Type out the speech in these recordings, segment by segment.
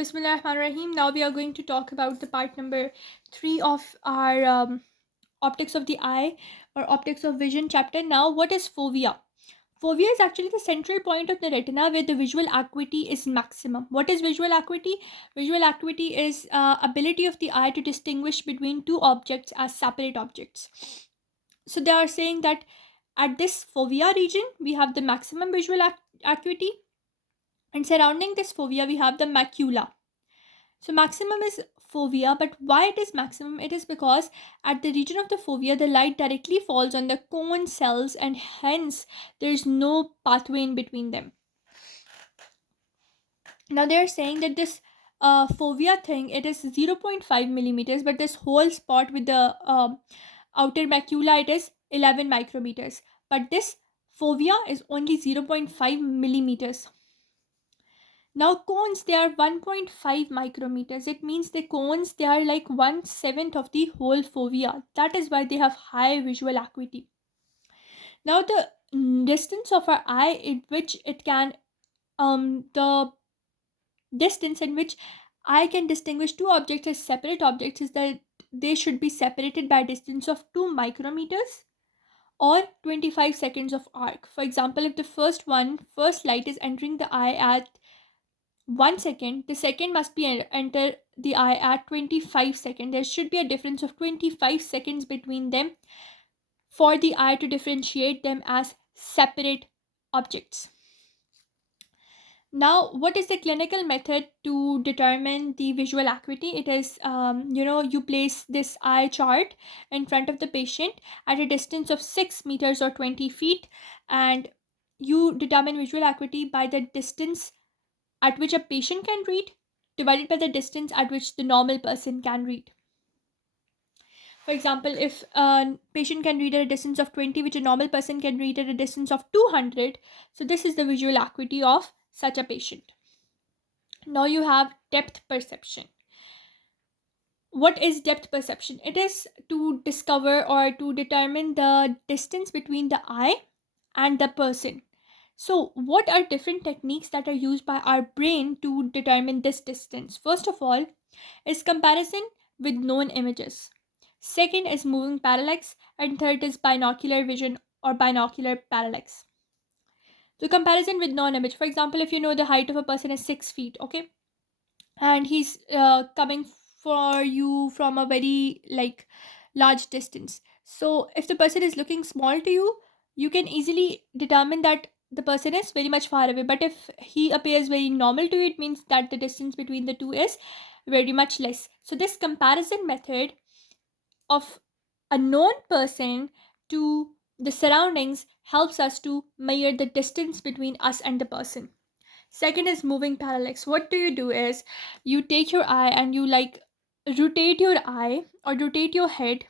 Bismillahirrahmanirrahim. Now we are going to talk about the part number 3 of our optics of the eye or optics of vision chapter. Now, what is fovea? Fovea is actually the central point of the retina where the visual acuity is maximum. What is visual acuity? Visual acuity is ability of the eye to distinguish between two objects as separate objects. So they are saying that at this fovea region we have the maximum visual acuity, and surrounding this fovea we have the macula. So maximum is fovea, but why it is maximum? It is because at the region of the fovea, the light directly falls on the cone cells, and hence there is no pathway in between them. Now they are saying that this fovea thing, it is 0.5 millimeters, but this whole spot with the outer macula, it is 11 micrometers. But this fovea is only 0.5 millimeters. Now cones, they are 1.5 micrometers. It means the cones, they are like 1/7 of the whole fovea. That is why they have high visual acuity. Now the distance of our eye in which it can the distance in which I can distinguish two objects as separate objects is that they should be separated by a distance of 2 micrometers or 25 seconds of arc. For example, if the first light is entering the eye at 1 second, the second must be enter the eye at 25 seconds. There should be a difference of 25 seconds between them for the eye to differentiate them as separate objects. Now, what is the clinical method to determine the visual acuity? It is, you place this eye chart in front of the patient at a distance of 6 meters or 20 feet, and you determine visual acuity by the distance at which a patient can read divided by the distance at which the normal person can read. For example, if a patient can read at a distance of 20, which a normal person can read at a distance of 200, so this is the visual acuity of such a patient. Now you have depth perception. What is depth perception? It is to discover or to determine the distance between the eye and the person. So, what are different techniques that are used by our brain to determine this distance? First of all, is comparison with known images. Second is moving parallax, and third is binocular vision or binocular parallax. So, comparison with known image. For example, if you know the height of a person is 6 feet, okay, and he's coming for you from a very like large distance. So, if the person is looking small to you, you can easily determine that the person is very much far away. But if he appears very normal to you, it means that the distance between the two is very much less. So, this comparison method of a known person to the surroundings helps us to measure the distance between us and the person. Second is moving parallax. What do? Is you take your eye and you like rotate your eye or rotate your head,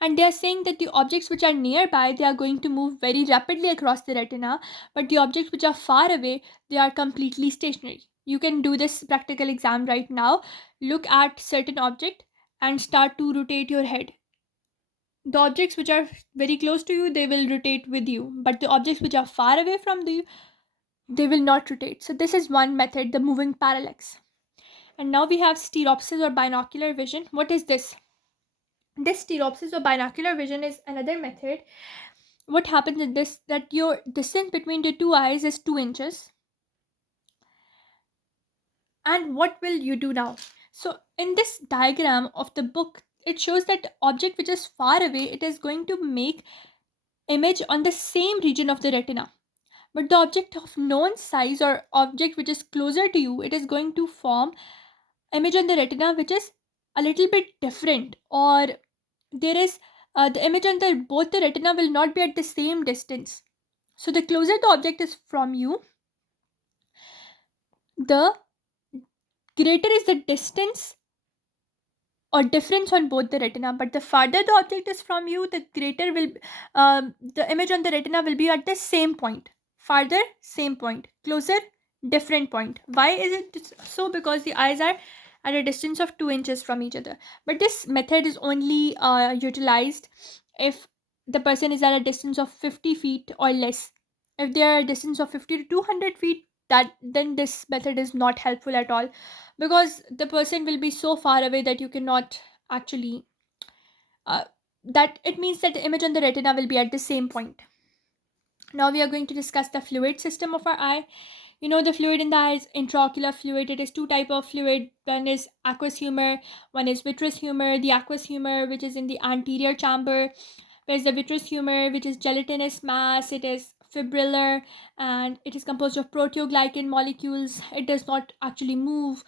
and they are saying that the objects which are nearby, they are going to move very rapidly across the retina, but the objects which are far away, they are completely stationary. You can do this practical exam right now. Look at certain object and start to rotate your head. The objects which are very close to you, they will rotate with you, but the objects which are far away from you, they will not rotate. So this is one method, the moving parallax. And now we have stereopsis or binocular vision. What is this? This stereopsis or binocular vision is another method. What happens in this, that your distance between the two eyes is 2 inches. And what will you do now? So in this diagram of the book, it shows that object which is far away, it is going to make image on the same region of the retina. But the object of known size or object which is closer to you, it is going to form image on the retina which is a little bit different, or there is the image on the both the retina will not be at the same distance. So the closer the object is from you, the greater is the distance or difference on both the retina, but the farther the object is from you, the greater will the image on the retina will be at the same point. Farther, same point. Closer, different point. Why is it so? Because the eyes are at a distance of 2 inches from each other. But this method is only utilized if the person is at a distance of 50 feet or less. If they are at a distance of 50 to 200 feet, that then this method is not helpful at all, because the person will be so far away that you cannot actually uh, that it means that the image on the retina will be at the same point. Now we are going to discuss the fluid system of our eye. You know, the fluid in the eye is intraocular fluid. It is two type of fluid. One is aqueous humor, one is vitreous humor. The aqueous humor, which is in the anterior chamber, whereas the vitreous humor, which is gelatinous mass, it is fibrillar and it is composed of proteoglycan molecules. It does not actually move.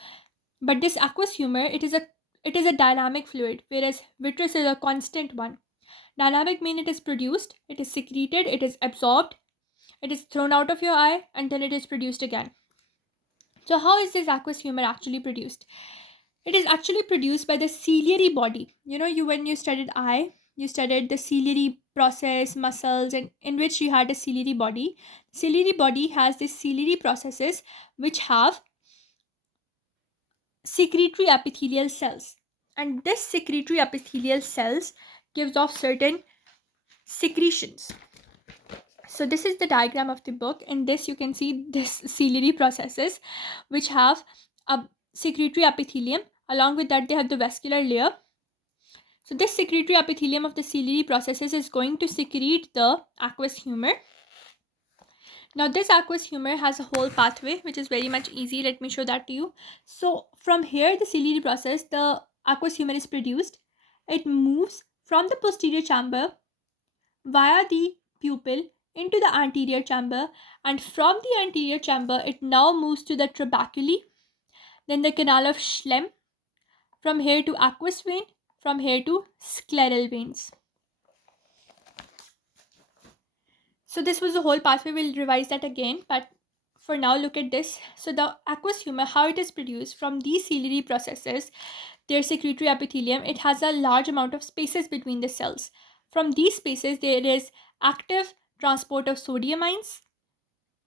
But this aqueous humor, it is a dynamic fluid, whereas vitreous is a constant one. Dynamic mean it is produced, it is secreted, it is absorbed, it is thrown out of your eye, and then it is produced again. So, how is this aqueous humor actually produced? It is actually produced by the ciliary body. You know, you when you studied eye, you studied the ciliary process, muscles, and in which you had a ciliary body. Ciliary body has these ciliary processes which have secretory epithelial cells, and this secretory epithelial cells gives off certain secretions. So this is the diagram of the book. In this you can see this ciliary processes which have a secretory epithelium. Along with that they have the vascular layer. So this secretory epithelium of the ciliary processes is going to secrete the aqueous humor. Now this aqueous humor has a whole pathway which is very much easy. Let me show that to you. So from here, the ciliary process, the aqueous humor is produced. It moves from the posterior chamber via the pupil into the anterior chamber, and from the anterior chamber it now moves to the trabeculae, then the canal of Schlemm, from here to aqueous vein, from here to scleral veins. So this was the whole pathway. We'll revise that again, but for now look at this. So the aqueous humor, how it is produced from these ciliary processes, their secretory epithelium, it has a large amount of spaces between the cells. From these spaces there is active transport of sodium ions.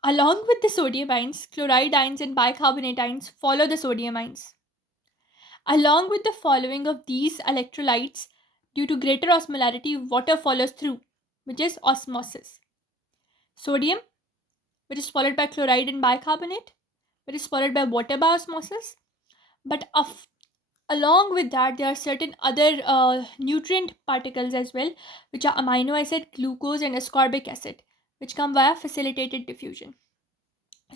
Along with the sodium ions, chloride ions and bicarbonate ions follow the sodium ions. Along with the following of these electrolytes, due to greater osmolarity, water follows through, which is osmosis. Sodium, which is followed by chloride and bicarbonate, which is followed by water by osmosis. But along with that, there are certain other nutrient particles as well, which are amino acid, glucose, and ascorbic acid, which come via facilitated diffusion.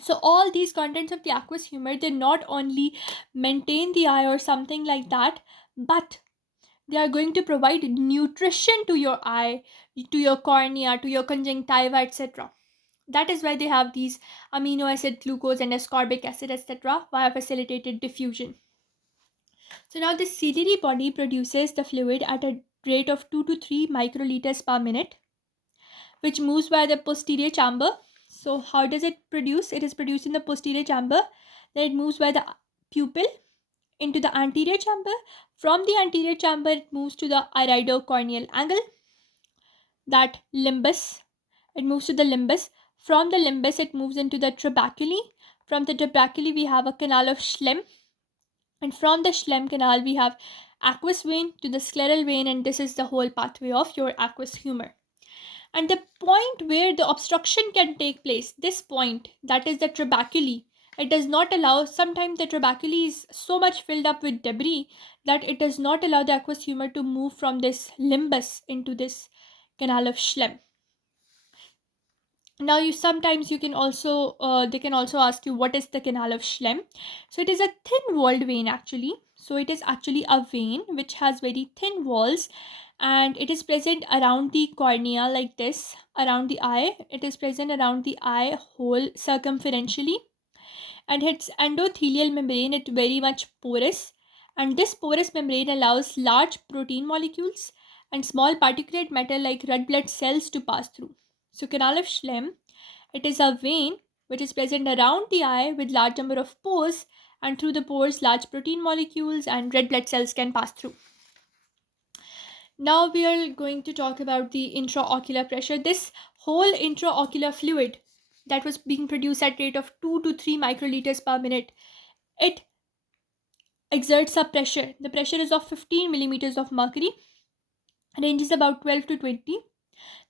So all these contents of the aqueous humor, they not only maintain the eye or something like that, but they are going to provide nutrition to your eye, to your cornea, to your conjunctiva, etc. That is why they have these amino acid, glucose, and ascorbic acid, etc. via facilitated diffusion. So now the ciliary body produces the fluid at a rate of 2 to 3 microliters per minute, which moves by the posterior chamber. So how does it produce? It is produced in the posterior chamber. Then it moves by the pupil into the anterior chamber. From the anterior chamber, it moves to the iridocorneal angle, that limbus. It moves to the limbus. From the limbus, it moves into the trabeculae. From the trabeculae, we have a canal of Schlemm. And from the Schlemm canal, we have aqueous vein to the scleral vein, and this is the whole pathway of your aqueous humor. And the point where the obstruction can take place, this point, that is the trabeculae, it does not allow, sometimes the trabeculae is so much filled up with debris that it does not allow the aqueous humor to move from this limbus into this canal of Schlemm. Now you sometimes you can also they can also ask you what is the canal of Schlemm. So it is a thin walled vein actually. So it is actually a vein which has very thin walls, and it is present around the cornea like this, around the eye. It is present around the eye hole circumferentially, and its endothelial membrane it very much porous, and this porous membrane allows large protein molecules and small particulate matter like red blood cells to pass through. So canal of Schlemm, it is a vein which is present around the eye with large number of pores, and through the pores large protein molecules and red blood cells can pass through. Now we are going to talk about the intraocular pressure. This whole intraocular fluid that was being produced at rate of 2 to 3 microliters per minute, it exerts a pressure. The pressure is of 15 millimeters of mercury, range is about 12 to 20.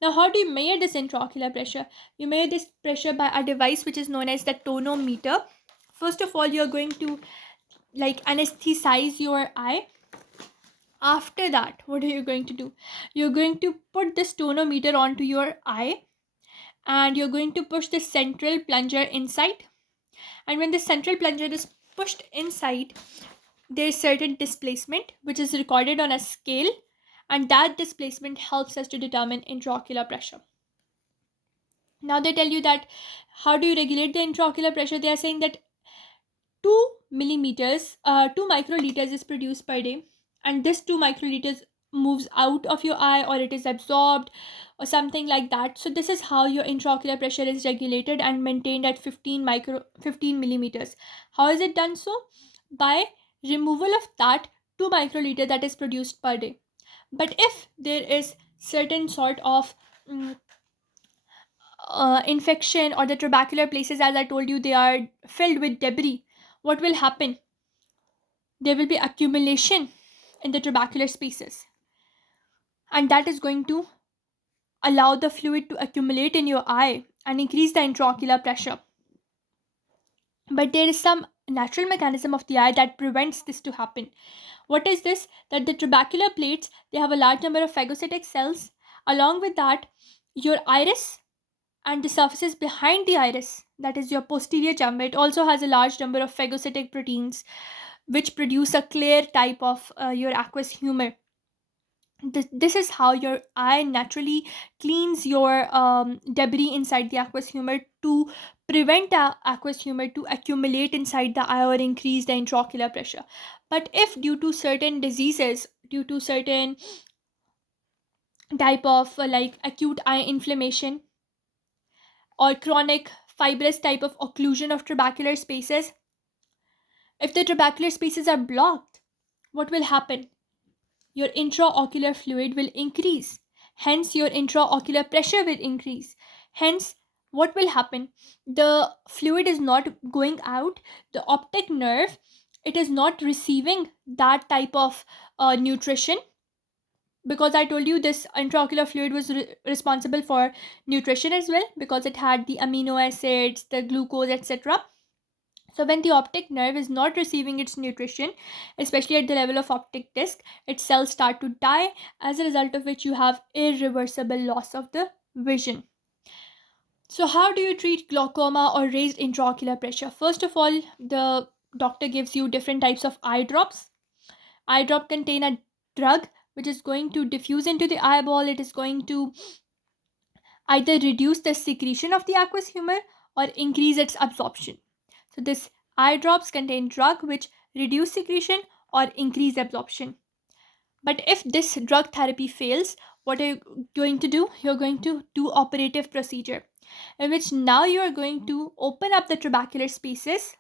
Now, how do you measure this intraocular pressure? You measure this pressure by a device which is known as the tonometer. First of all, you're going to like anesthetize your eye. After that, what are you going to do? You're going to put this tonometer onto your eye, and you're going to push the central plunger inside. And when the central plunger is pushed inside, there's certain displacement which is recorded on a scale, and that displacement helps us to determine intraocular pressure. Now they tell you that how do you regulate the intraocular pressure? They are saying that 2 millimeters, 2 microliters is produced per day, and this 2 microliters moves out of your eye, or it is absorbed, or something like that. So this is how your intraocular pressure is regulated and maintained at 15 millimeters. How is it done? So by removal of that 2 microliter that is produced per day. But if there is certain sort of mm, infection, or the trabecular places, as I told you, they are filled with debris, what will happen? There will be accumulation in the trabecular spaces, and that is going to allow the fluid to accumulate in your eye and increase the intraocular pressure. But there is some natural mechanism of the eye that prevents this to happen. What is this? That the trabecular plates, they have a large number of phagocytic cells. Along with that, your iris and the surfaces behind the iris, that is your posterior chamber, it also has a large number of phagocytic proteins which produce a clear type of your aqueous humor. This is how your eye naturally cleans your debris inside the aqueous humor, to prevent the aqueous humor to accumulate inside the eye or increase the intraocular pressure. But if due to certain diseases, due to certain type of like acute eye inflammation or chronic fibrous type of occlusion of trabecular spaces, if the trabecular spaces are blocked, what will happen? Your intraocular fluid will increase. Hence, your intraocular pressure will increase. Hence, what will happen? The fluid is not going out. The optic nerve, it is not receiving that type of nutrition, because I told you this intraocular fluid was responsible for nutrition as well, because it had the amino acids, the glucose, etc. So when the optic nerve is not receiving its nutrition, especially at the level of optic disc, its cells start to die, as a result of which you have irreversible loss of the vision. So how do you treat glaucoma or raised intraocular pressure? First of all, the doctor gives you different types of eye drops. Eye drop contain a drug which is going to diffuse into the eyeball. It is going to either reduce the secretion of the aqueous humor or increase its absorption. So this eye drops contain drug which reduce secretion or increase absorption. But if this drug therapy fails, what are you going to do? You're going to do operative procedure, in which now you are going to open up the trabecular spaces,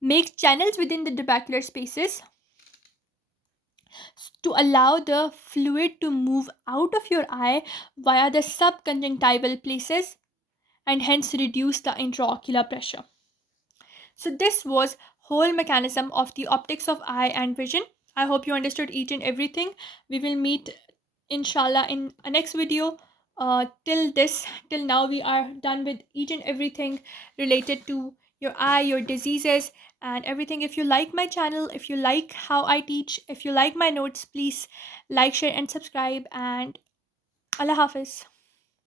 make channels within the trabecular spaces to allow the fluid to move out of your eye via the subconjunctival places, and hence reduce the intraocular pressure. So this was whole mechanism of the optics of eye and vision. I hope you understood each and everything. We will meet inshallah in a next video. Till now we are done with each and everything related to your eye, your diseases, and everything. If you like my channel, if you like how I teach, if you like my notes, please like, share, and subscribe. And Allah Hafiz.